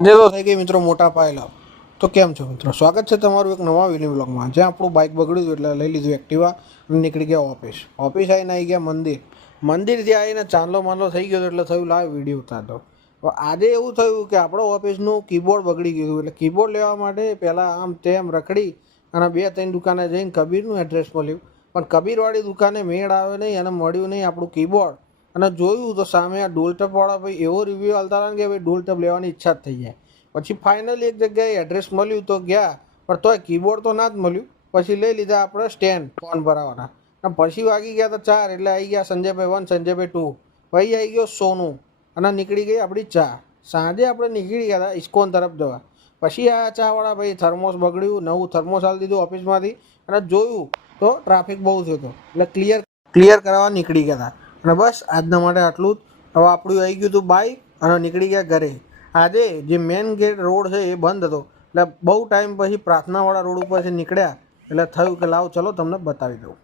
જે તો થઈ ગઈ મિત્રો મોટા પાયેલા. તો કેમ છો મિત્રો, સ્વાગત છે તમારું એક નવા વિડીયો બ્લોગમાં. જ્યાં આપણું બાઇક બગડ્યું હતું એટલે લઈ લીધું એક્ટિવા અને નીકળી ગયા ઓફિસ આવીને આવી ગયા મંદિરથી આવીને ચાંદલો થઈ ગયો એટલે થયું લાવ વિડીયો ઉતારતો. હવે આજે એવું થયું કે આપણો ઓફિસનું કીબોર્ડ બગડી ગયું એટલે કીબોર્ડ લેવા માટે પહેલાં આમ તેમ રખડી અને 2-3 દુકાને જઈને કબીરનું એડ્રેસ મળ્યું, પણ કબીરવાળી દુકાને મેળ આવે નહીં અને મળ્યું નહીં આપણું કીબોર્ડ. અને જોયું તો સામે આ ડોલટપવાળા ભાઈ એવો રિવ્યૂ આલતા હતા કે ભાઈ ડોલટપ લેવાની ઈચ્છા જ થઈ જાય. પછી ફાઇનલી એક જગ્યાએ એડ્રેસ મળ્યું તો ગયા, પણ તોય કીબોર્ડ તો ના જ મળ્યું. પછી લઈ લીધા આપણે સ્ટેન્ડ ફોન ભરાવાના. અને પછી વાગી ગયા તો 4 એટલે આવી ગયા સંજયભાઈ 1, સંજયભાઈ 2. પછી આવી ગયો સોનું અને નીકળી ગઈ આપણી ચા. સાંજે આપણે નીકળી ગયા હતા ઇસ્કોન તરફ જવા. પછી આ ચાવાળા ભાઈ થર્મોસ બગડ્યું, નવું થર્મોસ આલી દીધું ઓફિસમાંથી. અને જોયું તો ટ્રાફિક બહુ થયો હતો એટલે ક્લિયર કરાવવા નીકળી ગયા હતા. અને બસ આજના માટે આટલું જ. હવે આપણું આવી ગયું હતું બાઇક અને નીકળી ગયા ઘરે. આજે જે મેન ગેટ રોડ છે એ બંધ હતો એટલે બહુ ટાઈમ પછી પ્રાર્થનાવાળા રોડ ઉપરથી નીકળ્યા એટલે થયું કે લાવ ચલો તમને બતાવી દઉં.